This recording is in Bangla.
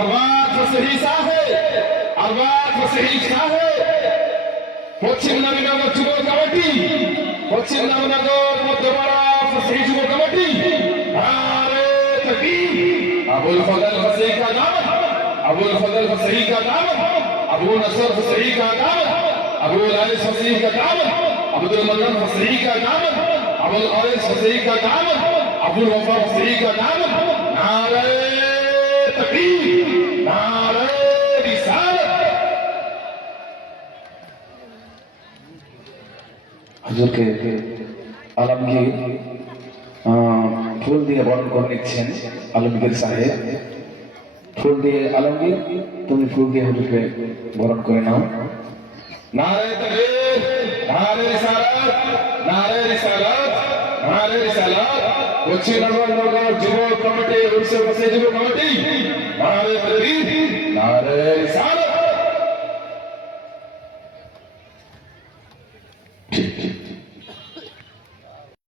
আবাদ ফসহি সাহেব, আবাদ ফসহি সাহেব, পশ্চিম নবীনগর যুব কমিটি, পশ্চিম নবীনগর মধ্যপাড়া ফসহি যুব কমিটি, আরে তাকবীর। আবুল ফজল ফসহি का नाम, अबुल फजल फसही का नाम, अबू नसर फसही का नाम, अबुल आरिस फसही का नाम, अब्दुल मन्नान फसही का नाम, अबुल आरिस फसही का नाम, अबुल वफा फसही का नाम। नारे तकबीर, नारे रिसालत। हुजूर के आलमगीर फूल दिए बरण कर निচ্ছেন आलमगीर साहेब। फूल दिए आलमगीर, তুমি ফুল দিয়ে হুজুরকে বরণ করে নাও। नारे तकबीर, नारे रिसालत, नारे रिसालत, नारे रिसालत। पश्चिम नगर যুব কমিটি, উর্সে ফসহি যুব কমিটি, नारे तकबीर, नारे रिसालत।